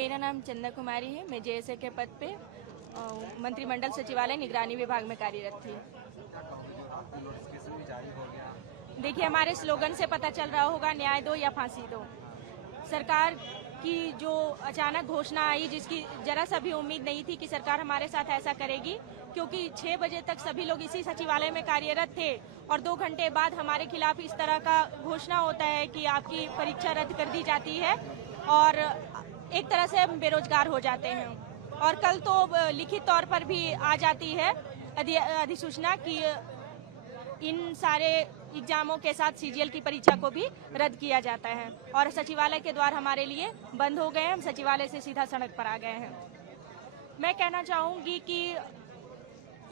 मेरा नाम चंदा कुमारी है। मैं जेएसए के पद पे मंत्रिमंडल सचिवालय निगरानी विभाग में कार्यरत थी। देखिए, हमारे स्लोगन से पता चल रहा होगा, न्याय दो या फांसी दो। सरकार की जो अचानक घोषणा आई, जिसकी जरा सा भी उम्मीद नहीं थी कि सरकार हमारे साथ ऐसा करेगी, क्योंकि 6 बजे तक सभी लोग इसी सचिवालय में कार्यरत थे और 2 घंटे बाद हमारे खिलाफ इस तरह का घोषणा होता है कि आपकी परीक्षा रद्द कर दी जाती है और एक तरह से हम बेरोजगार हो जाते हैं। और कल तो लिखित तौर पर भी आ जाती है अधिसूचना कि इन सारे एग्जामों के साथ सीजीएल की परीक्षा को भी रद्द किया जाता है और सचिवालय के द्वार हमारे लिए बंद हो गए हैं। हम सचिवालय से सीधा सड़क पर आ गए हैं। मैं कहना चाहूंगी कि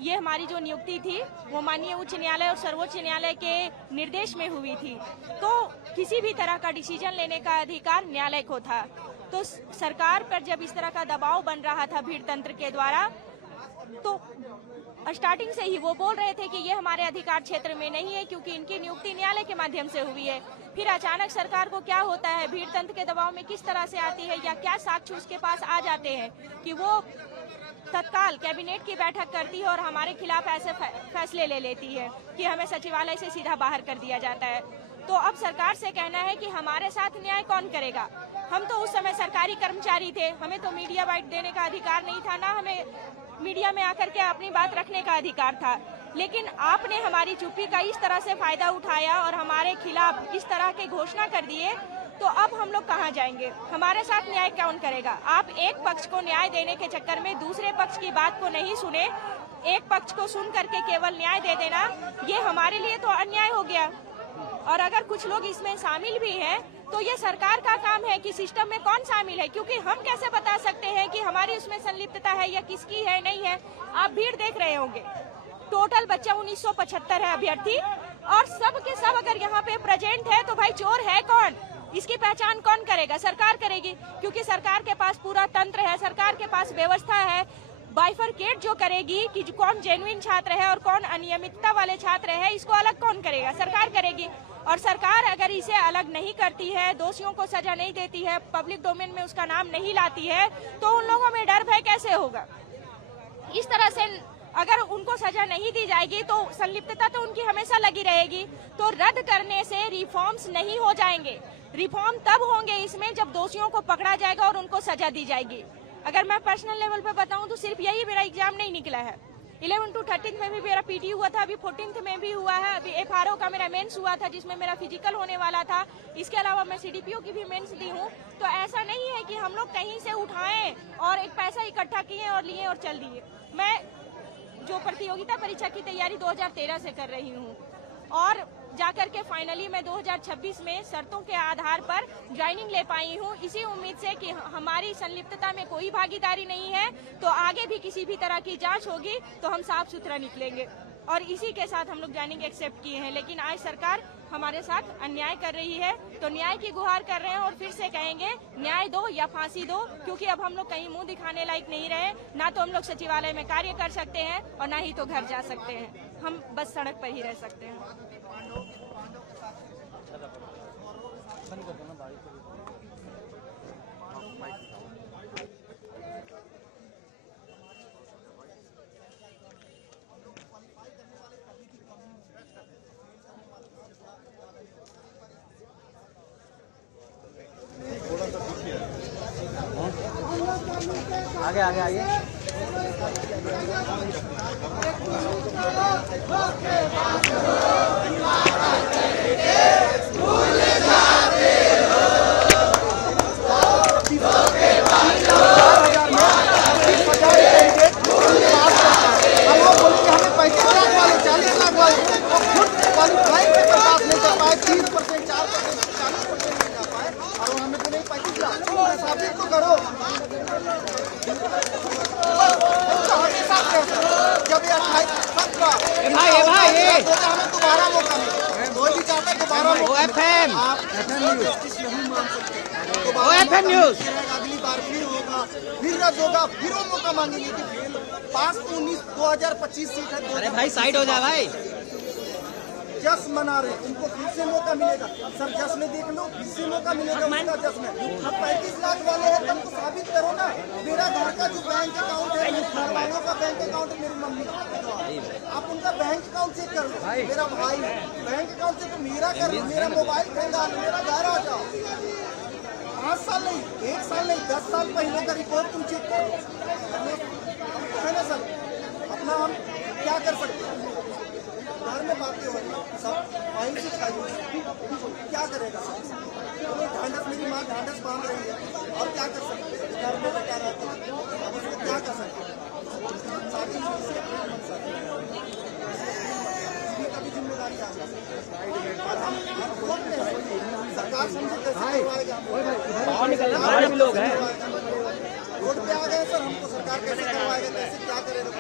ये हमारी जो नियुक्ति थी वो माननीय उच्च न्यायालय और सर्वोच्च न्यायालय के निर्देश में हुई थी, तो किसी भी तरह का डिसीजन लेने का अधिकार न्यायालय को था। तो सरकार पर जब इस तरह का दबाव बन रहा था भीड़ तंत्र के द्वारा, तो स्टार्टिंग से ही वो बोल रहे थे कि ये हमारे अधिकार क्षेत्र में नहीं है, क्योंकि इनकी नियुक्ति न्यायालय के माध्यम से हुई है। फिर अचानक सरकार को क्या होता है, भीड़ तंत्र के दबाव में किस तरह से आती है या क्या साक्ष्य उसके पास आ जाते हैं कि वो तत्काल कैबिनेट की बैठक करती है और हमारे खिलाफ ऐसे फैसले ले लेती है कि हमें सचिवालय से सीधा बाहर कर दिया जाता है। तो अब सरकार से कहना है कि हमारे साथ न्याय कौन करेगा। हम तो उस समय सरकारी कर्मचारी थे, हमें तो मीडिया बाइट देने का अधिकार नहीं था, ना हमें मीडिया में आकर के अपनी बात रखने का अधिकार था। लेकिन आपने हमारी चुप्पी का इस तरह से फायदा उठाया और हमारे खिलाफ इस तरह के घोषणा कर दिए, तो अब हम लोग कहाँ जाएंगे? हमारे साथ न्याय कौन करेगा? आप एक पक्ष को न्याय देने के चक्कर में दूसरे पक्ष की बात को नहीं सुने, एक पक्ष को सुन करके केवल न्याय दे देना, ये हमारे लिए तो अन्याय हो गया। और अगर कुछ लोग इसमें शामिल भी हैं, तो ये सरकार का काम है कि सिस्टम में कौन शामिल है, क्योंकि हम कैसे बता सकते हैं कि हमारी उसमें संलिप्तता है या किसकी है, नहीं है। आप भीड़ देख रहे होंगे, टोटल बच्चा 1975 है अभ्यर्थी, और सब के सब अगर यहाँ पे प्रेजेंट है तो भाई चोर है कौन, इसकी पहचान कौन करेगा? सरकार करेगी, क्योंकि सरकार के पास पूरा तंत्र है, सरकार के पास व्यवस्था है। बाइफरकेट जो करेगी कि कौन जेन्युइन छात्र है और कौन अनियमितता वाले छात्र है, इसको अलग कौन करेगा? सरकार करेगी। और सरकार अगर इसे अलग नहीं करती है, दोषियों को सजा नहीं देती है, पब्लिक डोमेन में उसका नाम नहीं लाती है, तो उन लोगों में डर भय कैसे होगा? इस तरह से अगर उनको सजा नहीं दी जाएगी तो संलिप्तता तो उनकी हमेशा लगी रहेगी। तो रद्द करने से रिफॉर्म्स नहीं हो जाएंगे। रिफॉर्म तब होंगे इसमें जब दोषियों को पकड़ा जाएगा और उनको सजा दी जाएगी। अगर मैं पर्सनल लेवल पे बताऊं तो सिर्फ यही मेरा एग्जाम नहीं निकला है। 11 to 13 में भी मेरा पीटी हुआ था, अभी 14th में भी हुआ है, अभी एफआरओ का मेरा मेंस हुआ था जिसमें मेरा फिजिकल होने वाला था। इसके अलावा मैं सीडीपीओ की भी मेंस दी हूँ। तो ऐसा नहीं है कि हम लोग कहीं से उठाएं और एक पैसा इकट्ठा किए और लिए और चल दिए। मैं जो प्रतियोगिता परीक्षा की तैयारी 2013 से कर रही हूँ और जाकर के फाइनली मैं 2026 में शर्तों के आधार पर ज्वाइनिंग ले पाई हूँ, इसी उम्मीद से कि हमारी संलिप्तता में कोई भागीदारी नहीं है, तो आगे भी किसी भी तरह की जांच होगी तो हम साफ सुथरा निकलेंगे। और इसी के साथ हम लोग ज्वाइनिंग एक्सेप्ट किए हैं। लेकिन आज सरकार हमारे साथ अन्याय कर रही है, तो न्याय की गुहार कर रहे हैं और फिर से कहेंगे न्याय दो या फांसी दो, क्योंकि अब हम लोग कहीं मुंह दिखाने लायक नहीं रहे। ना तो हम लोग सचिवालय में कार्य कर सकते हैं और ना ही तो घर जा सकते हैं, हम बस सड़क पर ही रह सकते हैं। आगे आगे आगे OFM न्यूज़ अगली बार फिर होगा, फिर रद्द होगा, फिर वो मौका मांगेंगे कि पास तो 2025 सीट है। अरे भाई साइड हो जा भाई। जस मना रहे हैं, उनको फिर से मौका मिलेगा। सर जस में देख लो, फिर से मौका मिलेगा उसका जस में। अब 35 लाख वाले हैं, तुम तो साबित करो ना। मेरा घर का जो बैंक अकाउंट है, मेरे घर वालों का बैंक अकाउंट है, मेरी मम्मी का, आप उनका बैंक अकाउंट चेक कर लो। मेरा भाई बैंक अकाउंट से तो मेरा कर लो, मेरा मोबाइल खंगाल, मेरा घर आ जाओ। 5 साल नहीं, 1 साल नहीं, 10 साल पहले का रिपोर्ट तुम चेक करो, है ना सर। अपना हम क्या कर सकते हैं, घर में बातें हो रही सब आइन से खाई क्या करेगा सर। ढांढस, मेरी माँ ढांढस बांध रही है, और क्या कर सकते हैं, घर में क्या रहता है, अब उसको क्या कर सकते हैं। शादी का भी जिम्मेदारी आ जाती है, और हम वोट में हैं। सरकार समझे कैसे करवाएगा, लोग हैं रोड पे आ गए सर, हमको सरकार कैसे करवाएगा, कैसे क्या करेगा।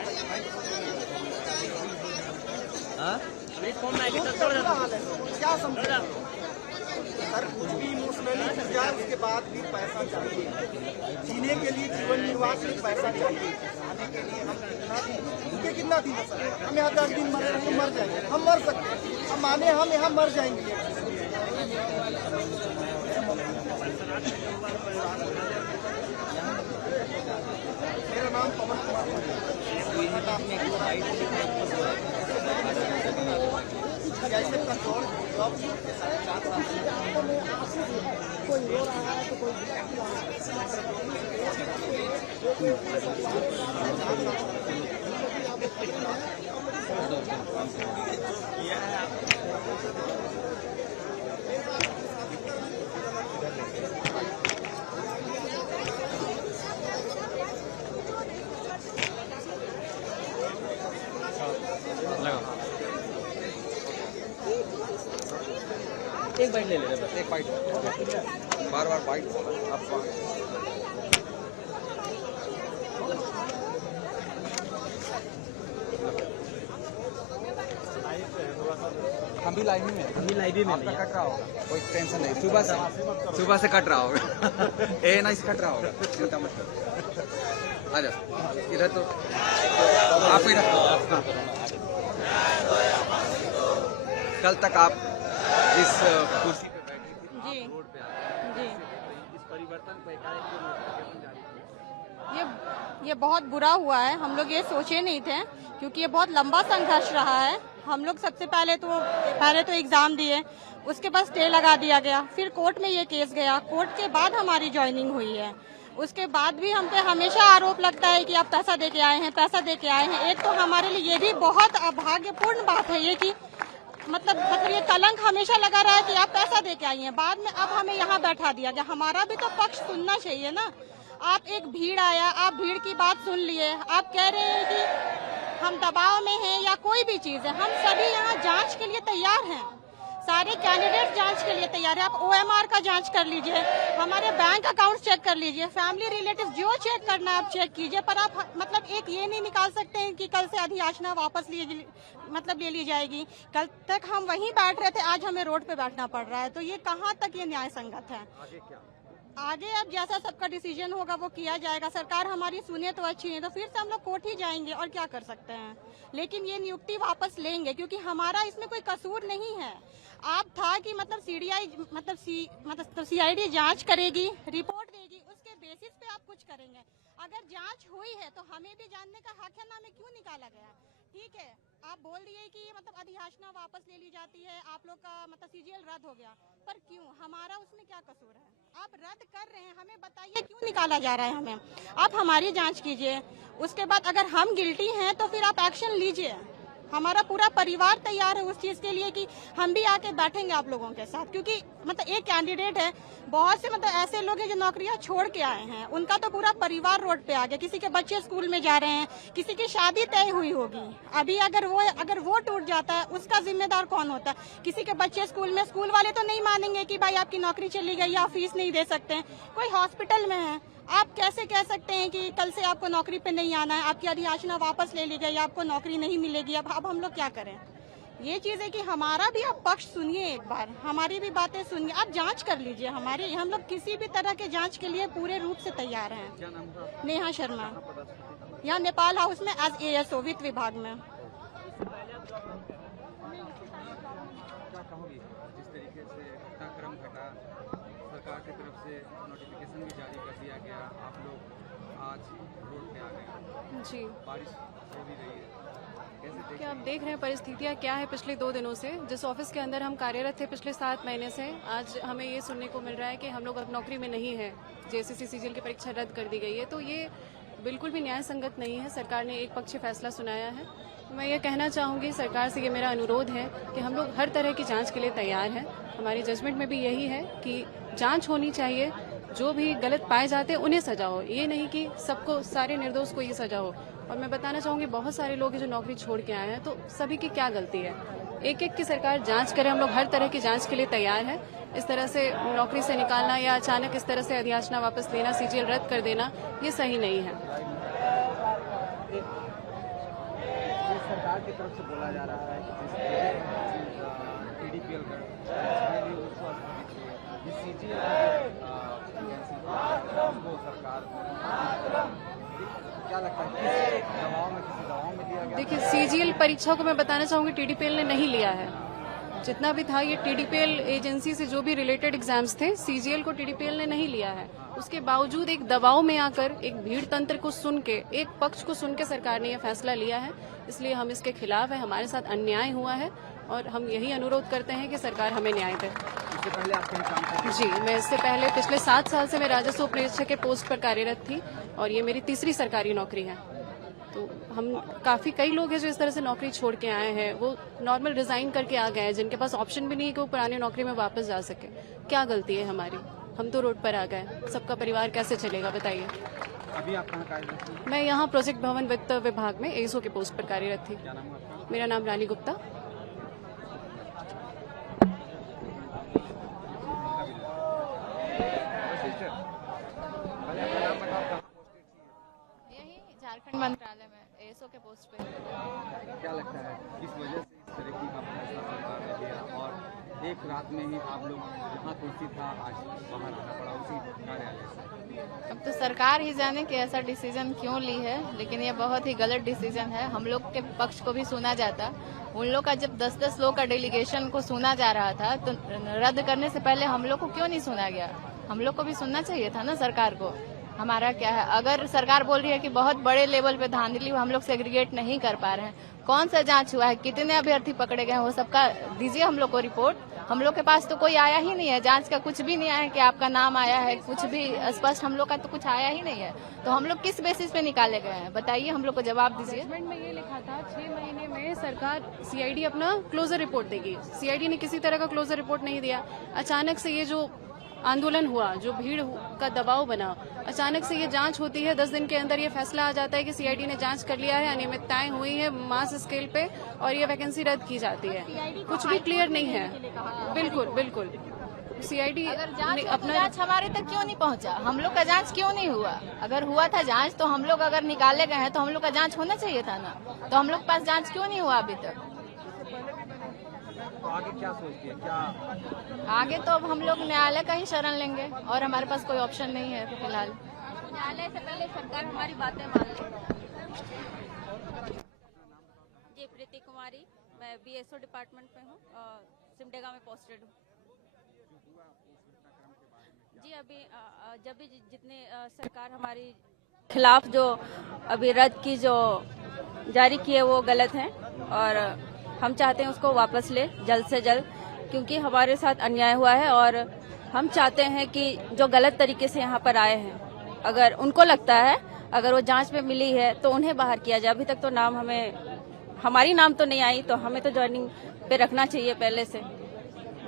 क्या समझेगा सर, कुछ भी इमोशनली जुड़ जाए उसके बाद भी पैसा चाहिए, जीने के लिए, जीवन निर्वाह के लिए पैसा चाहिए। खाने के लिए हम कितना दिन है सर, हम यहाँ 10 दिन मरे रहेंगे, मर जाएंगे, हम मर सकते हैं, हम माने हम यहाँ मर जाएंगे। मेरा नाम पवन कुमार है। कैसे कंट्रोल जॉब कोई हो रहा है तो कोई एक बाइट ले ले बस, एक बाइट, बार बार बाइट आप। हम भी लाइव में, हम भी लाइव में आपका कट रहा होगा, कोई टेंशन नहीं, सुबह से कट रहा होगा। ए ना, कट रहा होगा, चिंता मत करो। आ जाओ इधर, तो आप इधर। कल तक आप इस कुर्सी पे बैठी थी, आप रोड पे आ गए, इस परिवर्तन को ये बहुत बुरा हुआ है। हम लोग ये सोचे नहीं थे, क्योंकि ये बहुत लंबा संघर्ष रहा है। हम लोग सबसे पहले तो एग्जाम दिए, उसके बाद स्टे लगा दिया गया, फिर कोर्ट में ये केस गया, कोर्ट के बाद हमारी ज्वाइनिंग हुई है। उसके बाद भी हम पे हमेशा आरोप लगता है कि आप पैसा दे के आए हैं, पैसा दे के आए हैं। एक तो हमारे लिए ये भी बहुत अभाग्यपूर्ण बात है ये कि मतलब ये कलंक हमेशा लगा रहा है कि आप पैसा दे के आई हैं, बाद में अब हमें यहाँ बैठा दिया गया। हमारा भी तो पक्ष सुनना चाहिए ना। आप एक भीड़ आया, आप भीड़ की बात सुन लिए, आप कह रहे हैं कि हम दबाव में हैं या कोई भी चीज है। हम सभी यहाँ जांच के लिए तैयार हैं, सारे कैंडिडेट जांच के लिए तैयार है। आप OMR का जांच कर लीजिए, हमारे बैंक अकाउंट चेक कर लीजिए, फैमिली रिलेटिव जो चेक करना है आप चेक कीजिए। पर आप मतलब एक ये नहीं निकाल सकते हैं कि कल से अधियाचना वापस ले ली जाएगी। कल तक हम वहीं बैठ रहे थे, आज हमें रोड पे बैठना पड़ रहा है। तो ये कहाँ तक ये न्याय संगत है। आगे अब जैसा सबका डिसीजन होगा वो किया जाएगा। सरकार हमारी सुने तो अच्छी है, तो फिर से हम लोग कोर्ट ही जाएंगे और क्या कर सकते हैं। लेकिन ये नियुक्ति वापस लेंगे, क्योंकि हमारा इसमें कोई कसूर नहीं है। आप था कि मतलब CID जांच करेगी, रिपोर्ट देगी, उसके बेसिस पे आप कुछ करेंगे। अगर जांच हुई है तो हमें भी जानने का हक है ना, हमें क्यों निकाला गया। ठीक है, आप बोल दिए कि मतलब अधियाचना वापस ले ली जाती है, आप लोग का मतलब CGL रद्द हो गया, पर क्यों, हमारा उसमें क्या कसूर है। आप रद्द कर रहे हैं, हमें बताइए क्यों निकाला जा रहा है हमें। आप हमारी जांच कीजिए, उसके बाद अगर हम गिल्टी हैं तो फिर आप एक्शन लीजिए। हमारा पूरा परिवार तैयार है उस चीज के लिए कि हम भी आके बैठेंगे आप लोगों के साथ, क्योंकि मतलब एक कैंडिडेट है, बहुत से मतलब ऐसे लोग हैं जो नौकरियां छोड़ के आए हैं, उनका तो पूरा परिवार रोड पे आ गया। किसी के बच्चे स्कूल में जा रहे हैं, किसी की शादी तय हुई होगी, अभी अगर वो टूट जाता है उसका जिम्मेदार कौन होता है। किसी के बच्चे स्कूल में, स्कूल वाले तो नहीं मानेंगे कि भाई आपकी नौकरी चली गई, आप फीस नहीं दे सकते हैं। कोई हॉस्पिटल में है, आप कैसे कह सकते हैं कि कल से आपको नौकरी पे नहीं आना है, आपकी अधियाचना वापस ले ली गई, आपको नौकरी नहीं मिलेगी। अब हम लोग क्या करें। ये चीज है कि हमारा भी आप पक्ष सुनिए, एक बार हमारी भी बातें सुनिए, आप जांच कर लीजिए हमारे। हम लोग किसी भी तरह के जांच के लिए पूरे रूप से तैयार हैं। नेहा शर्मा, यहाँ नेपाल हाउस में एज ASO वित्त विभाग में। जाएगा, आप लोग आज रोड पे आ गए, जी, बारिश हो भी रही है, कैसे देख क्या आप देख रहे हैं परिस्थितियाँ क्या है पिछले 2 दिनों से। जिस ऑफिस के अंदर हम कार्यरत थे पिछले 7 महीने से, आज हमें ये सुनने को मिल रहा है कि हम लोग अब नौकरी में नहीं है, जेएसएससी सीजीएल की परीक्षा रद्द कर दी गई है। तो ये बिल्कुल भी न्याय संगत नहीं है। सरकार ने एक पक्षीय फैसला सुनाया है। तो मैं ये कहना चाहूँगी सरकार से, ये मेरा अनुरोध है कि हम लोग हर तरह की जांच के लिए तैयार हैं। हमारी जजमेंट में भी यही है कि जांच होनी चाहिए, जो भी गलत पाए जाते हैं उन्हें सजा हो, ये नहीं कि सबको, सारे निर्दोष को ये सजा हो। और मैं बताना चाहूँगी बहुत सारे लोग जो नौकरी छोड़ के आए हैं, तो सभी की क्या गलती है। एक एक की सरकार जांच करे, हम लोग हर तरह की जांच के लिए तैयार हैं। इस तरह से नौकरी से निकालना या अचानक इस तरह से अधियाचना वापस लेना, सीजीएल रद्द कर देना, ये सही नहीं है। सरकार की तरफ से बोला जा रहा है कि टीडीपीएल सरकार क्या लगता है दबाव में, किसी दबाव में दिया गया? देखिए, सीजीएल परीक्षा को मैं बताना चाहूँगी टीडीपीएल ने नहीं लिया है। जितना भी था ये टीडीपीएल एजेंसी से जो भी रिलेटेड एग्जाम्स थे, सीजीएल को टीडीपीएल ने नहीं लिया है। उसके बावजूद एक दबाव में आकर, एक भीड़ तंत्र को सुन के, एक पक्ष को सुन के सरकार ने यह फैसला लिया है। इसलिए हम इसके खिलाफ है। हमारे साथ अन्याय हुआ है और हम यही अनुरोध करते हैं कि सरकार हमें न्याय दे। इससे पहले आप कहीं काम करते जी, मैं इससे पहले पिछले 7 साल से मैं राजस्व उपनिरीक्षक के पोस्ट पर कार्यरत थी और ये मेरी तीसरी सरकारी नौकरी है। तो हम कई लोग हैं जो इस तरह से नौकरी छोड़ के आए हैं, वो नॉर्मल रिजाइन करके आ गए हैं, जिनके पास ऑप्शन भी नहीं है कि वो पुरानी नौकरी में वापस जा सके। क्या गलती है हमारी? हम तो रोड पर आ गए, सबका परिवार कैसे चलेगा बताइए। अभी आप कहाँ कार्यरत हैं? मैं यहाँ प्रोजेक्ट भवन वित्त विभाग में एएसओ के पोस्ट पर कार्यरत थी। क्या नाम है आपका? मेरा नाम रानी गुप्ता। यही झारखंड मंत्रालय में एएसओ के पोस्ट पे। क्या लगता है किस वजह से इस तरह की फैसला सरकार ने लिया और एक रात में ही आप लोग जहाँ कुर्सी था आज बाहर आना पड़ा उसी कार्यालय से? अब तो सरकार ही जाने कि ऐसा डिसीजन क्यों ली है, लेकिन ये बहुत ही गलत डिसीजन है। हम लोग के पक्ष को भी सुना जाता। उन लोग का जब 10-10 लोग का डेलीगेशन को सुना जा रहा था, तो रद्द करने से पहले हम लोग को क्यों नहीं सुना गया? हम लोग को भी सुनना चाहिए था ना सरकार को। हमारा क्या है, अगर सरकार बोल रही है कि बहुत बड़े लेवल पे धांधली हम लोग सेग्रीगेट नहीं कर पा रहे हैं, कौन सा जांच हुआ है, कितने अभ्यर्थी पकड़े गए हैं, वो सबका दीजिए हम लोग को रिपोर्ट। हम लोग के पास तो कोई आया ही नहीं है, जांच का कुछ भी नहीं आया है कि आपका नाम आया है, कुछ भी स्पष्ट हम लोग का तो कुछ आया ही नहीं है। तो हम लोग किस बेसिस पे निकाले गए हैं बताइए, हम लोग को जवाब दीजिए। जजमेंट में ये लिखा था 6 महीने में सरकार सीआईडी अपना क्लोजर रिपोर्ट देगी। सीआईडी ने किसी तरह का क्लोजर रिपोर्ट नहीं दिया। अचानक से ये जो आंदोलन हुआ, जो भीड़ का दबाव बना, अचानक से ये जांच होती है, 10 दिन के अंदर ये फैसला आ जाता है कि सीआईडी ने जांच कर लिया है, अनियमितताएं हुई है मास स्केल पे और ये वैकेंसी रद्द की जाती है। कुछ भी क्लियर नहीं है। बिल्कुल बिल्कुल। सीआईडी अगर जांच हमारे तक क्यों नहीं पहुंचा? हम लोग का जांच क्यों नहीं हुआ? अगर हुआ था जांच तो हम लोग अगर निकाले गए हैं तो हम लोग का जांच होना चाहिए था ना। तो हम लोग के पास जांच क्यों नहीं हुआ अभी तक? तो आगे क्या सोचती है? क्या आगे तो अब हम लोग न्यायालय का ही शरण लेंगे और हमारे पास कोई ऑप्शन नहीं है फिलहाल। न्यायालय से पहले सरकार हमारी बातें मान ले। जी, प्रीति कुमारी, मैं बीएसओ डिपार्टमेंट में हूँ, सिमडेगा में पोस्टेड हूँ। जी, अभी जब भी जितने सरकार हमारी खिलाफ जो अभी रद्द की जो जारी किए वो गलत हैं और हम चाहते हैं उसको वापस ले जल्द से जल्द, क्योंकि हमारे साथ अन्याय हुआ है और हम चाहते हैं कि जो गलत तरीके से यहाँ पर आए हैं, अगर उनको लगता है अगर वो जांच में मिली है तो उन्हें बाहर किया जाए। अभी तक तो हमारी नाम तो नहीं आई, तो हमें तो ज्वाइनिंग पे रखना चाहिए पहले से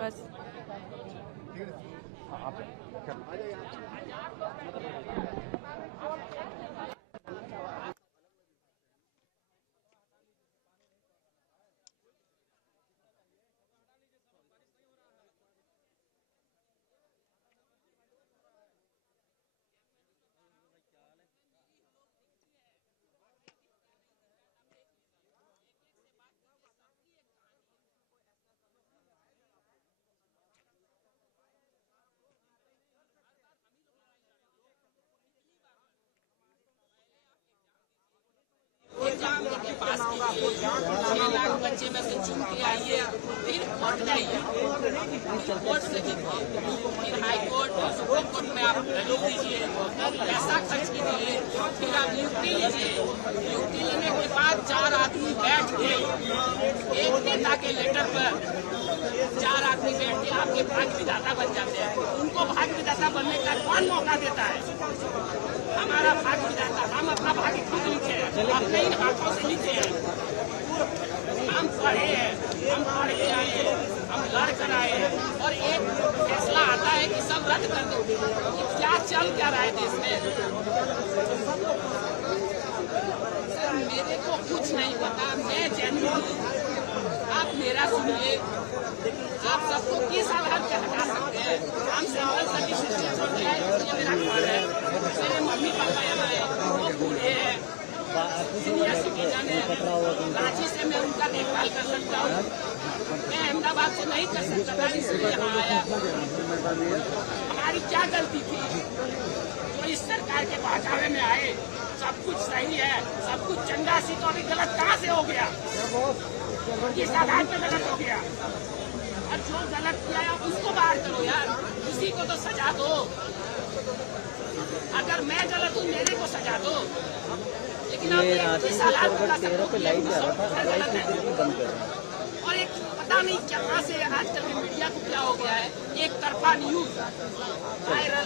बस। बच्चे में से चुन के आइए, फिर लौट जाइए। कोर्ट से जीतिए, फिर हाई कोर्ट और सुप्रीम कोर्ट में आप रोक दीजिए, पैसा खर्च कीजिए, फिर आप नियुक्ति लीजिए। नियुक्ति लेने के बाद 4 आदमी बैठ के एक नेता के लेटर पर 4 आदमी बैठ के आपके भाग्य विधाता बन जाते हैं। उनको भाग्य विधाता बनने का कौन मौका देता है? हमारा भाग्य विधाता, हम अपना भाग्य खुद लिखे हैं, अपने इन हाथों से लिखे हैं। हम पढ़े हैं, हम पढ़ के आए हैं, हम लड़ कर आए हैं और एक फैसला आता है कि सब रद्द कर दो। क्या चल क्या रहा है देश में? सर मेरे को कुछ नहीं पता, मैं जेन्युइन हूँ। आप मेरा सुनिए, आप सबको किस आधार पर हटा सकते हैं? हम सेंट्रल सर्विस सिस्टम छोड़ के आए, ये मेरा घर है, मेरे मम्मी पापा यहाँ है, वो बूढ़े हैं, सीनियर सिटीजन है, रांची से मैं उनका देखभाल कर सकता हूँ, मैं अहमदाबाद से नहीं कर सकता था, इसलिए यहाँ आया। हमारी क्या गलती थी जो इस सरकार के बहकावे में आए? सब कुछ सही है, सब कुछ चंगा सी, तो अभी गलत कहाँ से हो गया? किस आधार पे गलत हो गया? और जो गलत किया है उसको बाहर करो यार, किसी को तो सजा दो। अगर मैं गलत हूँ मेरे को सजा दो, लेकिन आप इस हालात में गलत है। और एक पता नहीं कहाँ से आजकल के मीडिया को क्या हो गया है, एक तरफा न्यूज वायरल